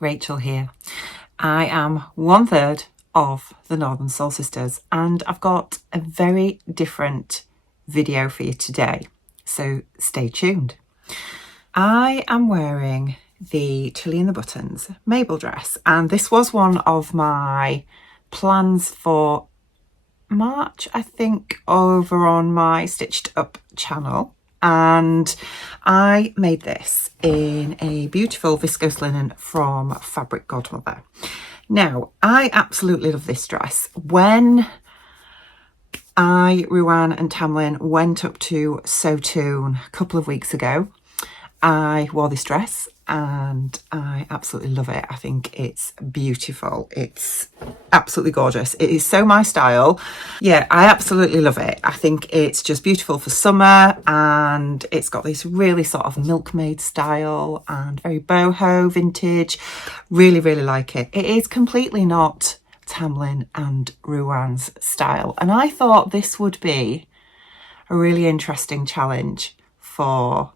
Rachel here. I am 1/3 of the Northern Sew Sisters and I've got a very different video for you today, so stay tuned. I am wearing the Chilly in the Buttons Mabel dress, and this was one of my plans for March, I think, over on my Stitched Up channel. And I made this in a beautiful viscose linen from Fabric Godmother. Now, I absolutely love this dress. When Ruan and Tamlin went up to Sewn a couple of weeks ago, I wore this dress and I absolutely love it. I think it's beautiful. It's absolutely gorgeous. It is so my style. Yeah, I absolutely love it. I think it's just beautiful for summer, and it's got this really sort of milkmaid style and very boho vintage. Really, really like it. It is completely not Tamlin and Ruan's style, and I thought this would be a really interesting challenge for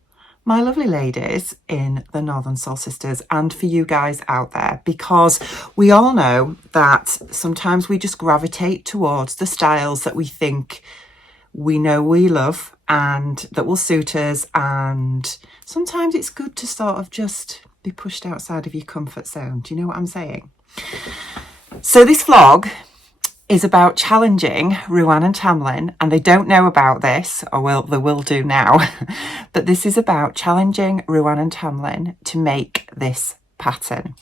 my lovely ladies in the Northern Sew Sisters and for you guys out there, because we all know that sometimes we just gravitate towards the styles that we think we know we love and that will suit us, and sometimes it's good to sort of just be pushed outside of your comfort zone. Do you know what I'm saying? So this vlog is about challenging Ruan and Tamlin, and they don't know about this, or well, they will do now, but this is about challenging Ruan and Tamlin to make this pattern.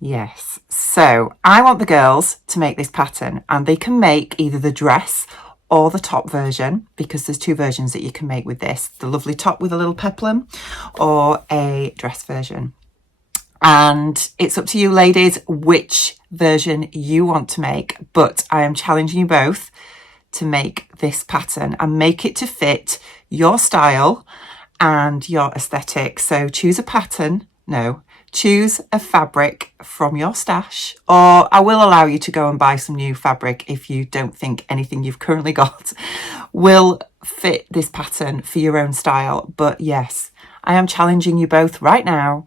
Yes, so I want the girls to make this pattern, and they can make either the dress or the top version, because there's two versions that you can make with this: the lovely top with a little peplum, or a dress version. And it's up to you ladies which version you want to make, but I am challenging you both to make this pattern and make it to fit your style and your aesthetic. So choose a pattern, choose a fabric from your stash, or I will allow you to go and buy some new fabric if you don't think anything you've currently got will fit this pattern for your own style. But yes, I am challenging you both right now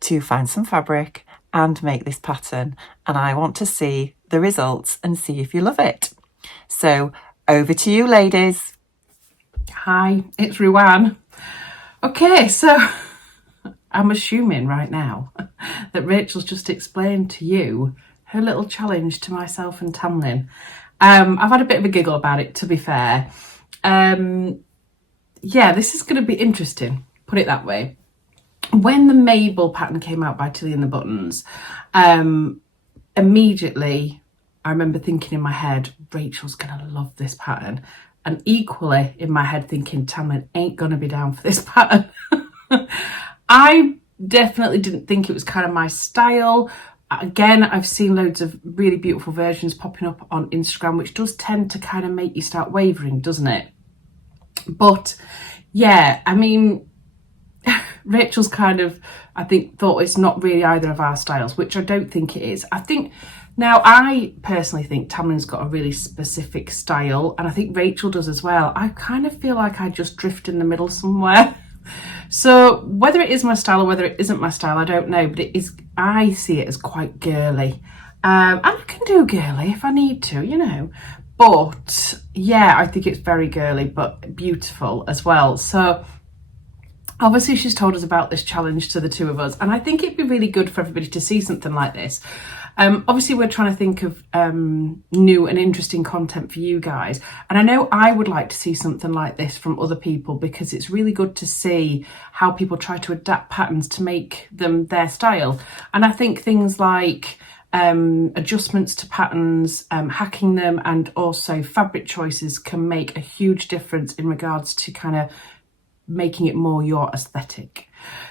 to find some fabric and make this pattern, and I want to see the results and see if you love it. So over to you ladies. Hi, it's Ruan. Okay, so I'm assuming right now that Rachel's just explained to you her little challenge to myself and Tamlin. I've had a bit of a giggle about it, to be fair. Yeah, this is going to be interesting, put it that way. When the Mabel pattern came out by Chilly in the Buttons, immediately I remember thinking in my head, Rachel's gonna love this pattern, and equally in my head thinking Tamlin ain't gonna be down for this pattern. I definitely didn't think it was kind of my style. Again, I've seen loads of really beautiful versions popping up on Instagram, which does tend to kind of make you start wavering, doesn't it? But yeah, I mean, Rachel's kind of, I think, thought it's not really either of our styles, which I don't think it is. I personally think Tamlin's got a really specific style, and I think Rachel does as well. I kind of feel like I just drift in the middle somewhere. So whether it is my style or whether it isn't my style, I don't know, but it is, I see it as quite girly. And I can do girly if I need to, you know. But yeah, I think it's very girly, but beautiful as well. So obviously she's told us about this challenge to the two of us, and I think it'd be really good for everybody to see something like this. Obviously we're trying to think of new and interesting content for you guys, and I know I would like to see something like this from other people, because it's really good to see how people try to adapt patterns to make them their style. And I think things like adjustments to patterns, hacking them, and also fabric choices can make a huge difference in regards to kind of making it more your aesthetic.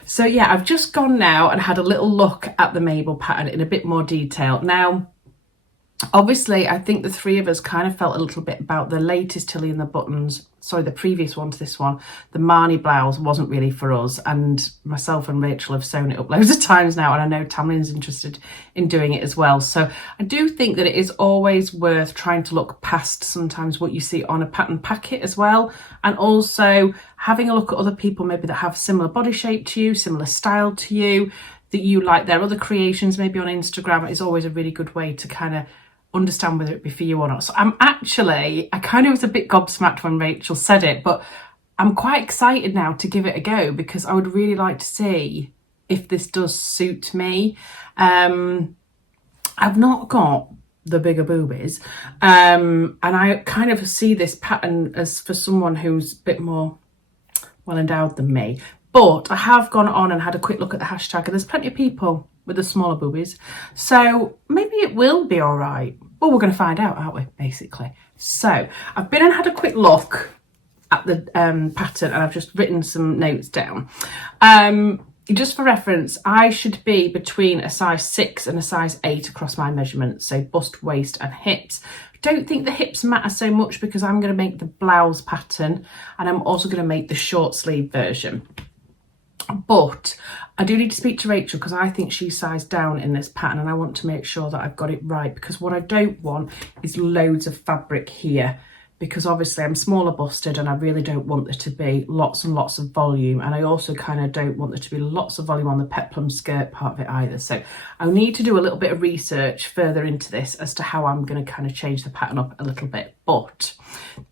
So yeah, I've just gone now and had a little look at the Mabel pattern in a bit more detail. Now, obviously, I think the three of us kind of felt a little bit about the latest Chilly in the Buttons, sorry, the previous one to this one, the Marnie blouse wasn't really for us, and myself and Rachel have sewn it up loads of times now, and I know Tamlin's interested in doing it as well. So I do think that it is always worth trying to look past sometimes what you see on a pattern packet as well, and also having a look at other people maybe that have similar body shape to you, similar style to you, that you like their other creations, maybe on Instagram, is always a really good way to kind of understand whether it be for you or not. So I kind of was a bit gobsmacked when Rachel said it, but I'm quite excited now to give it a go, because I would really like to see if this does suit me. I've not got the bigger boobies, and I kind of see this pattern as for someone who's a bit more well endowed than me. But I have gone on and had a quick look at the hashtag, and there's plenty of people with the smaller boobies, so maybe it will be all right. Well, we're going to find out, aren't we, basically? So I've been and had a quick look at the pattern, and I've just written some notes down. Just for reference, I should be between a size 6 and a size 8 across my measurements, so bust, waist and hips. I don't think the hips matter so much because I'm going to make the blouse pattern, and I'm also going to make the short sleeve version. But I do need to speak to Rachel, because I think she's sized down in this pattern, and I want to make sure that I've got it right, because what I don't want is loads of fabric here, because obviously I'm smaller busted and I really don't want there to be lots and lots of volume, and I also kind of don't want there to be lots of volume on the peplum skirt part of it either. So I'll need to do a little bit of research further into this as to how I'm going to kind of change the pattern up a little bit. But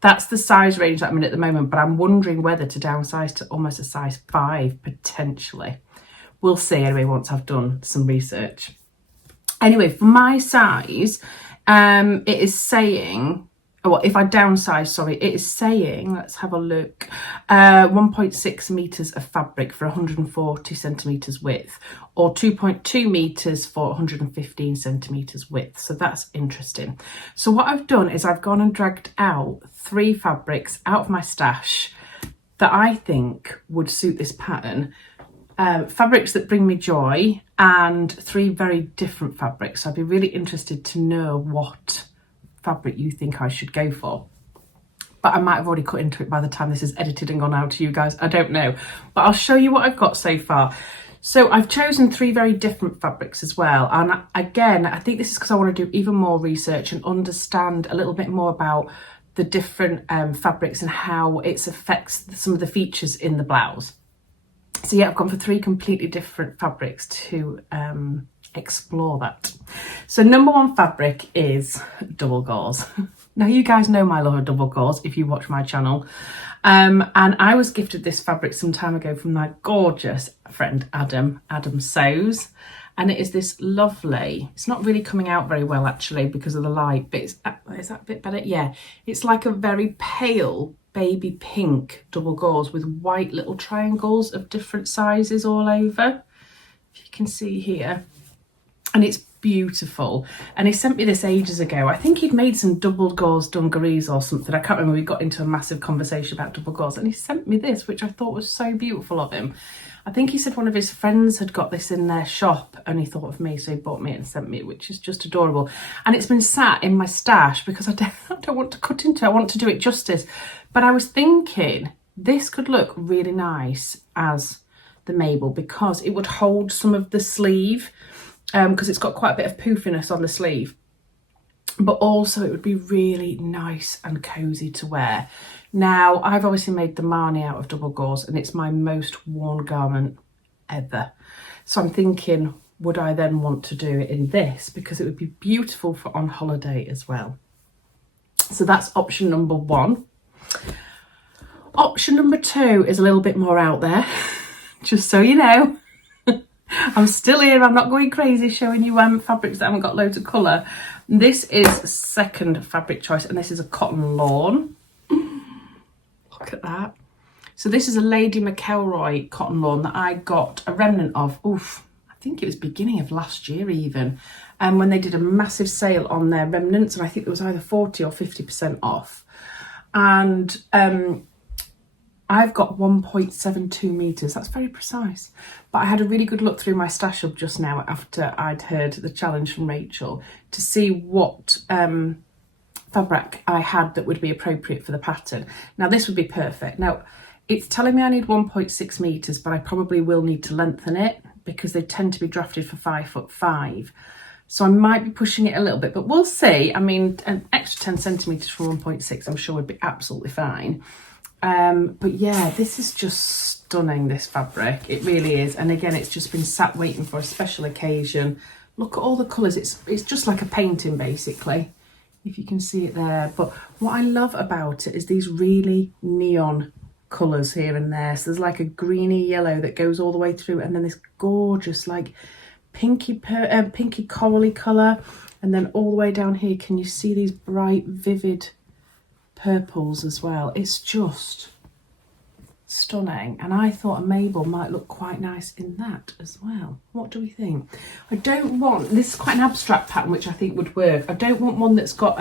that's the size range that I'm in at the moment, but I'm wondering whether to downsize to almost a size 5 potentially. We'll see anyway once I've done some research. Anyway, for my size, it is saying, well, if I downsize, sorry, it is saying, let's have a look, 1.6 metres of fabric for 140 centimetres width, or 2.2 metres for 115 centimetres width. So that's interesting. So what I've done is I've gone and dragged out 3 fabrics out of my stash that I think would suit this pattern. Fabrics that bring me joy, and 3 very different fabrics. So I'd be really interested to know what fabric you think I should go for, but I might have already cut into it by the time this is edited and gone out to you guys. I don't know, but I'll show you what I've got so far. So I've chosen 3 very different fabrics as well, and again I think this is because I want to do even more research and understand a little bit more about the different fabrics and how it affects some of the features in the blouse. So yeah, I've gone for 3 completely different fabrics to explore that. So number 1 fabric is double gauze. Now you guys know my love of double gauze if you watch my channel, and I was gifted this fabric some time ago from my gorgeous friend Adam Sews, and it is this lovely, it's not really coming out very well actually because of the light, but is that a bit better? Yeah, it's like a very pale baby pink double gauze with white little triangles of different sizes all over, if you can see here. And it's beautiful, and he sent me this ages ago. I think he'd made some double gauze dungarees or something, I can't remember. We got into a massive conversation about double gauze, and he sent me this, which I thought was so beautiful of him. I think he said one of his friends had got this in their shop and he thought of me, so he bought me it and sent me it, which is just adorable. And it's been sat in my stash because I don't want to cut into it, I want to do it justice. But I was thinking this could look really nice as the Mabel, because it would hold some of the sleeve, because it's got quite a bit of poofiness on the sleeve, but also it would be really nice and cozy to wear. Now I've obviously made the Marnie out of double gauze, and it's my most worn garment ever, so I'm thinking, would I then want to do it in this, because it would be beautiful for on holiday as well. So that's option number 1. Option number 2 is a little bit more out there, just so you know. I'm still here, I'm not going crazy showing you fabrics that haven't got loads of colour. This is second fabric choice, and this is a cotton lawn. Look at that. So this is a Lady McElroy cotton lawn that I got a remnant of, I think it was beginning of last year even, when they did a massive sale on their remnants, and I think it was either 40 or 50% off. And I've got 1.72 metres, that's very precise. But I had a really good look through my stash up just now after I'd heard the challenge from Rachel to see what fabric I had that would be appropriate for the pattern. Now this would be perfect. Now it's telling me I need 1.6 metres, but I probably will need to lengthen it because they tend to be drafted for 5'5". So I might be pushing it a little bit, but we'll see. I mean, an extra 10 centimetres for 1.6 I'm sure would be absolutely fine. But yeah, this is just stunning, this fabric. It really is. And again, it's just been sat waiting for a special occasion. Look at all the colours. It's just like a painting, basically, if you can see it there. But what I love about it is these really neon colours here and there. So there's like a greeny yellow that goes all the way through, and then this gorgeous like pinky corally colour, and then all the way down here can you see these bright vivid purples as well. It's just stunning, and I thought a Mabel might look quite nice in that as well. What do we think? I don't want, this is quite an abstract pattern which I think would work. I don't want one that's got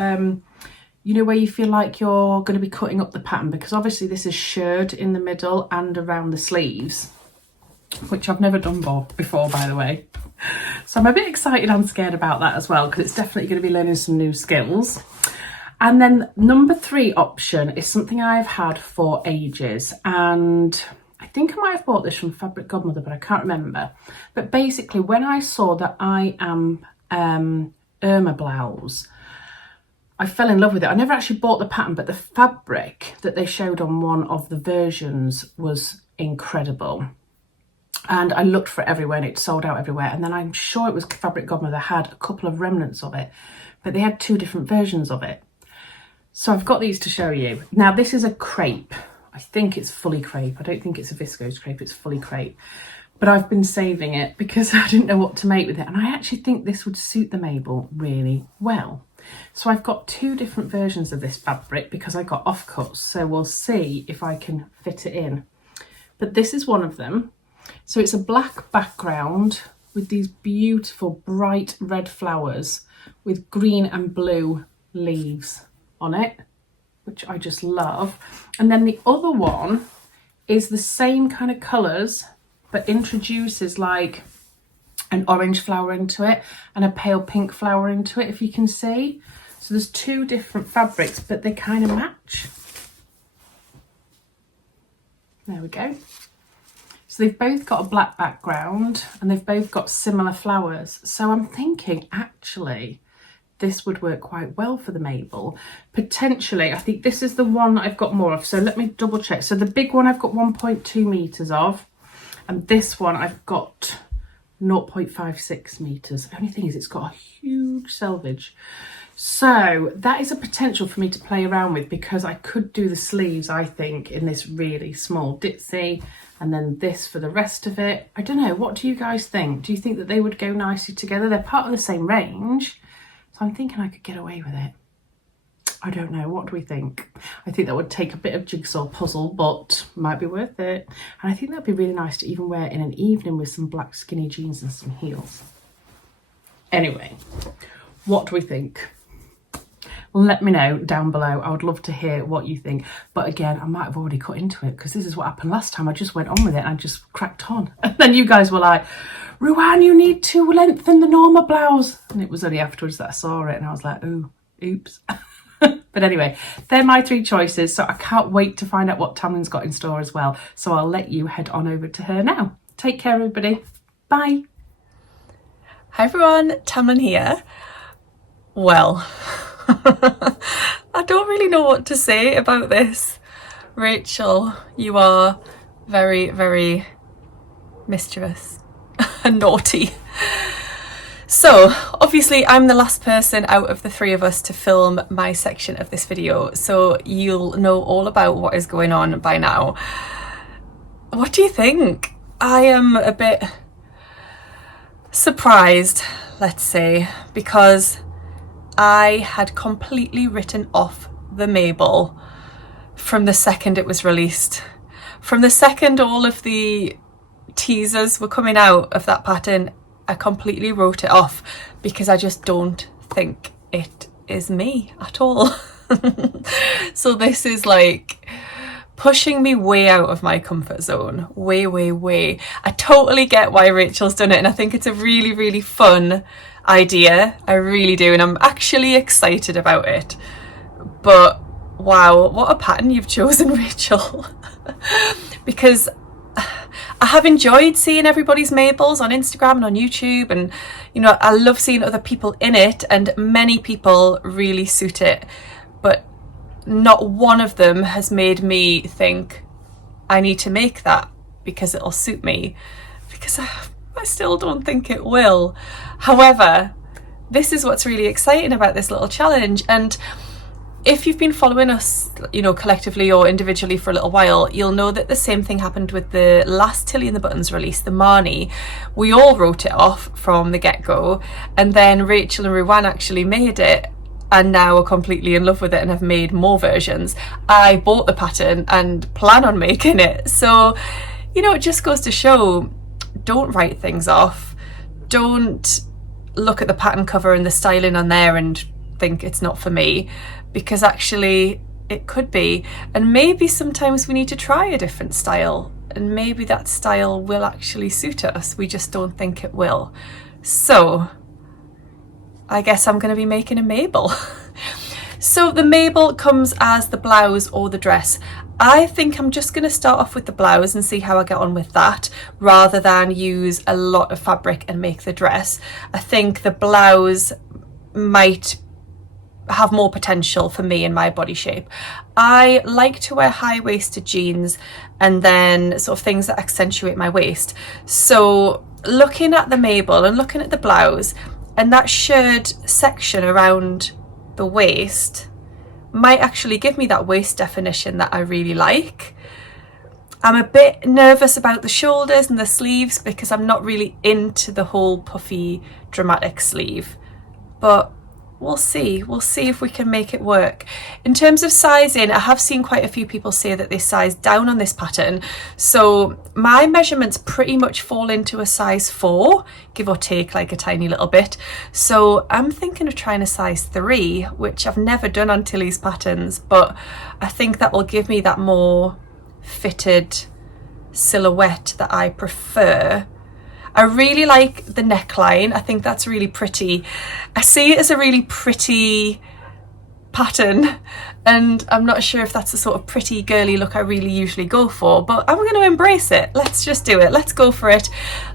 you know, where you feel like you're going to be cutting up the pattern, because obviously this is shirred in the middle and around the sleeves, which I've never done before, by the way. So I'm a bit excited and scared about that as well, because it's definitely going to be learning some new skills. And then number 3 option is something I've had for ages, and I think I might have bought this from Fabric Godmother, but I can't remember. But basically, when I saw that I Am Irma blouse, I fell in love with it. I never actually bought the pattern, but the fabric that they showed on one of the versions was incredible. And I looked for it everywhere, and it sold out everywhere. And then I'm sure it was Fabric Godmother had a couple of remnants of it, but they had 2 different versions of it. So I've got these to show you. Now this is a crepe. I think it's fully crepe. I don't think it's a viscose crepe, it's fully crepe. But I've been saving it because I didn't know what to make with it. And I actually think this would suit the Mabel really well. So I've got 2 different versions of this fabric because I got offcuts. So we'll see if I can fit it in. But this is one of them. So it's a black background with these beautiful bright red flowers with green and blue leaves on it, which I just love. And then the other one is the same kind of colours, but introduces like an orange flower into it and a pale pink flower into it, if you can see. So there's 2 different fabrics, but they kind of match. There we go. So they've both got a black background and they've both got similar flowers. So I'm thinking actually this would work quite well for the Mabel. Potentially, I think this is the one that I've got more of. So let me double check. So the big one I've got 1.2 meters of, and this one I've got 0.56 meters. The only thing is it's got a huge selvage. So that is a potential for me to play around with, because I could do the sleeves, I think, in this really small ditzy, and then this for the rest of it. I don't know, what do you guys think? Do you think that they would go nicely together? They're part of the same range. So I'm thinking I could get away with it. I don't know, what do we think? I think that would take a bit of jigsaw puzzle, but might be worth it. And I think that'd be really nice to even wear in an evening with some black skinny jeans and some heels. Anyway, what do we think? Let me know down below. I would love to hear what you think. But again, I might have already cut into it, because this is what happened last time. I just went on with it and I just cracked on. And then you guys were like, Ruan, you need to lengthen the Norma blouse. And it was only afterwards that I saw it and I was like, oh, oops. But anyway, they're my 3 choices. So I can't wait to find out what Tamlin's got in store as well. So I'll let you head on over to her now. Take care, everybody. Bye. Hi everyone, Tamlyn here. Well, I don't really know what to say about this. Rachel, you are very, very mischievous and naughty. So obviously I'm the last person out of the 3 of us to film my section of this video, so you'll know all about what is going on by now. What do you think? I am a bit surprised, let's say, because I had completely written off the Mabel from the second it was released. From the second all of the teasers were coming out of that pattern, I completely wrote it off because I just don't think it is me at all. So this is like pushing me way out of my comfort zone. Way, way, way. I totally get why Rachel's done it, and I think it's a really, really fun idea. I really do, and I'm actually excited about it. But wow, what a pattern you've chosen, Rachel. Because I have enjoyed seeing everybody's Mabels on Instagram and on YouTube, and you know, I love seeing other people in it, and many people really suit it. But not one of them has made me think I need to make that because it'll suit me, because I still don't think it will. However, this is what's really exciting about this little challenge. And if you've been following us, you know, collectively or individually for a little while, you'll know that the same thing happened with the last Tilly and the Buttons release, the Marnie. We all wrote it off from the get-go, and then Rachel and Ruan actually made it and now are completely in love with it and have made more versions. I bought the pattern and plan on making it. So, you know, it just goes to show, don't write things off. Don't look at the pattern cover and the styling on there and think it's not for me, because actually it could be. And maybe sometimes we need to try a different style, and maybe that style will actually suit us. We just don't think it will. So I guess I'm going to be making a Mabel. So the Mabel comes as the blouse or the dress. I think I'm just going to start off with the blouse and see how I get on with that, rather than use a lot of fabric and make the dress. I think the blouse might have more potential for me in my body shape. I like to wear high-waisted jeans and then sort of things that accentuate my waist. So looking at the Mabel and looking at the blouse, and that shirred section around the waist might actually give me that waist definition that I really like. I'm a bit nervous about the shoulders and the sleeves because I'm not really into the whole puffy dramatic sleeve, but we'll see if we can make it work. In terms of sizing, I have seen quite a few people say that they size down on this pattern, so my measurements pretty much fall into a size 4, give or take like a tiny little bit. So I'm thinking of trying a size 3, which I've never done on Tilly's patterns, but I think that will give me that more fitted silhouette that I prefer. I really like the neckline. I think that's really pretty. I see it as a really pretty pattern, and I'm not sure if that's the sort of pretty girly look I really usually go for, but I'm going to embrace it. Let's just do it. Let's go for it.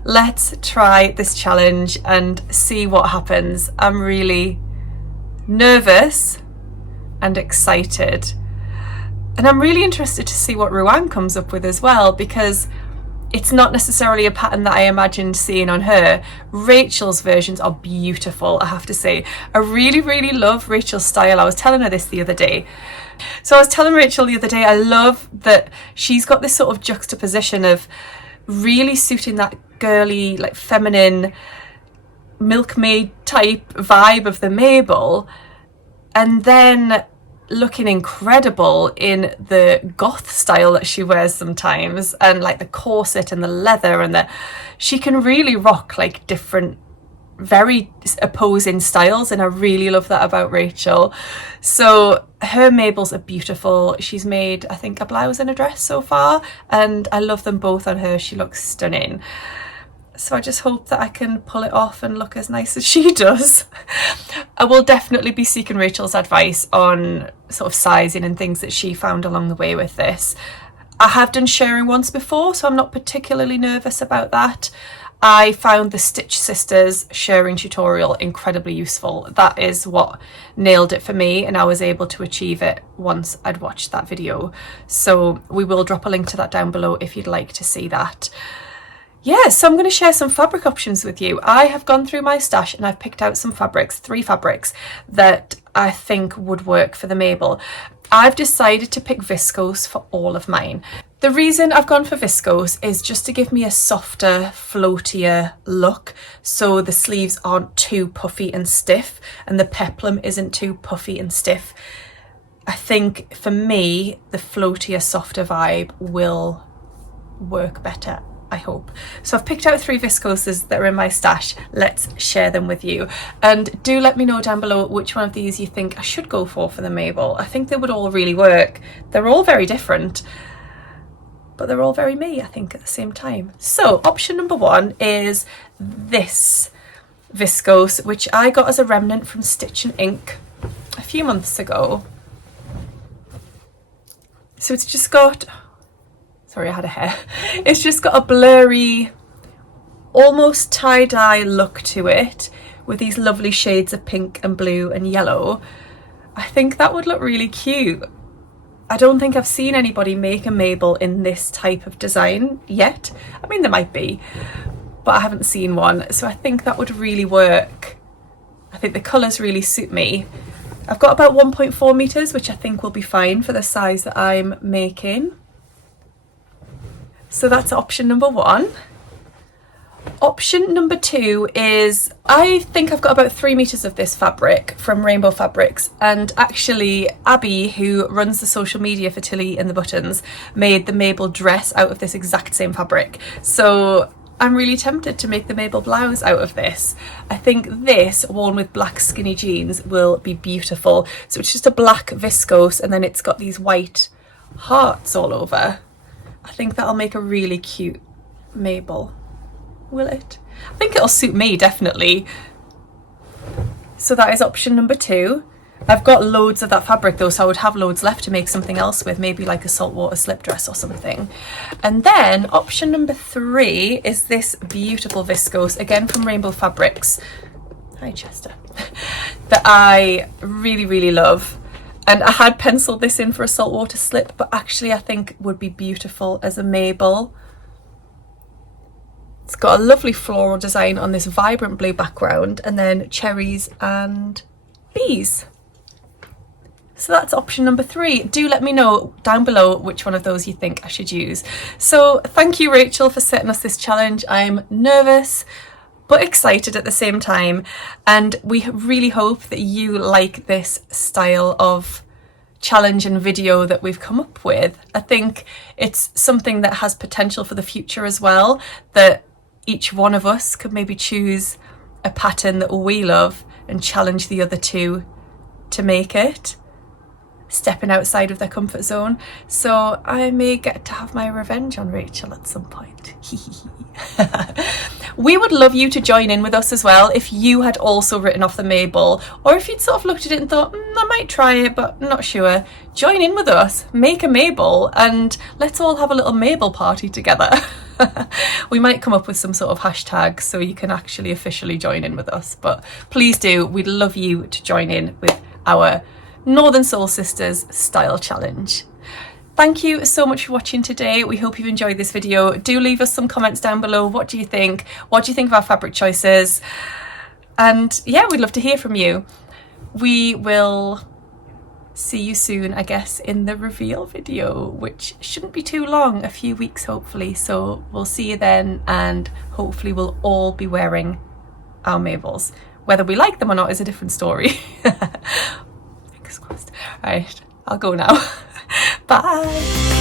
Let's try this challenge and see what happens. I'm really nervous and excited, and I'm really interested to see what Ruan comes up with as well, because it's not necessarily a pattern that I imagined seeing on her. Rachel's versions are beautiful, I have to say. I really, really love Rachel's style. I was telling her this the other day. So I was telling Rachel the other day, I love that she's got this sort of juxtaposition of really suiting that girly, like feminine, milkmaid type vibe of the Mabel, and then looking incredible in the goth style that she wears sometimes, and like the corset and the leather, and she can really rock like different very opposing styles, and I really love that about Rachel. So her Mabels are beautiful. She's made, I think, a blouse and a dress so far, and I love them both on her. She looks stunning. So I just hope that I can pull it off and look as nice as she does. I will definitely be seeking Rachel's advice on sort of sizing and things that she found along the way with this. I have done shirring once before, so I'm not particularly nervous about that. I found the Stitched Sisters shirring tutorial incredibly useful. That is what nailed it for me, and I was able to achieve it once I'd watched that video. So we will drop a link to that down below if you'd like to see that. Yeah, so I'm going to share some fabric options with you. I have gone through my stash and I've picked out some fabrics, 3 fabrics that I think would work for the Mabel. I've decided to pick viscose for all of mine. The reason I've gone for viscose is just to give me a softer, floatier look, so the sleeves aren't too puffy and stiff and the peplum isn't too puffy and stiff. I think for me, the floatier, softer vibe will work better, I hope. So I've picked out 3 viscoses that are in my stash. Let's share them with you, and do let me know down below which one of these you think I should go for the Mabel. I think they would all really work. They're all very different, but they're all very me, I think, at the same time. So option number 1 is this viscose, which I got as a remnant from Stitch and Ink a few months ago. So it's just got, sorry, I had a hair. It's just got a blurry, almost tie-dye look to it, with these lovely shades of pink and blue and yellow. I think that would look really cute. I don't think I've seen anybody make a Mabel in this type of design yet. I mean, there might be, but I haven't seen one. So I think that would really work. I think the colours really suit me. I've got about 1.4 metres, which I think will be fine for the size that I'm making. So that's option number 1. Option number 2 is, I think I've got about 3 metres of this fabric from Rainbow Fabrics, and actually Abby, who runs the social media for Tilly and the Buttons, made the Mabel dress out of this exact same fabric. So I'm really tempted to make the Mabel blouse out of this. I think this, worn with black skinny jeans, will be beautiful. So it's just a black viscose, and then it's got these white hearts all over. I think that'll make a really cute Mabel. Will it? I think it'll suit me, definitely. So that is option number 2. I've got loads of that fabric though, so I would have loads left to make something else with, maybe like a saltwater slip dress or something. And then option number 3 is this beautiful viscose, again from Rainbow Fabrics. Hi Chester. That I really, really love. And I had penciled this in for a saltwater slip, but actually I think would be beautiful as a Mabel. It's got a lovely floral design on this vibrant blue background, and then cherries and bees. So that's option number 3. Do let me know down below which one of those you think I should use. So thank you, Rachel, for setting us this challenge. I'm nervous but excited at the same time, and we really hope that you like this style of challenge and video that we've come up with. I think it's something that has potential for the future as well, that each one of us could maybe choose a pattern that we love and challenge the other 2 to make it, stepping outside of their comfort zone. So I may get to have my revenge on Rachel at some point. We would love you to join in with us as well if you had also written off the Mabel, or if you'd sort of looked at it and thought, I might try it but not sure. Join in with us, make a Mabel, and let's all have a little Mabel party together. We might come up with some sort of hashtag so you can actually officially join in with us, but please do. We'd love you to join in with our Northern Sewl Sisters style challenge. Thank you so much for watching today. We hope you've enjoyed this video. Do leave us some comments down below. What do you think? What do you think of our fabric choices? And yeah, we'd love to hear from you. We will see you soon, I guess, in the reveal video, which shouldn't be too long, a few weeks hopefully. So we'll see you then, and hopefully we'll all be wearing our Mabels. Whether we like them or not is a different story. Fingers crossed. All right, I'll go now. Bye.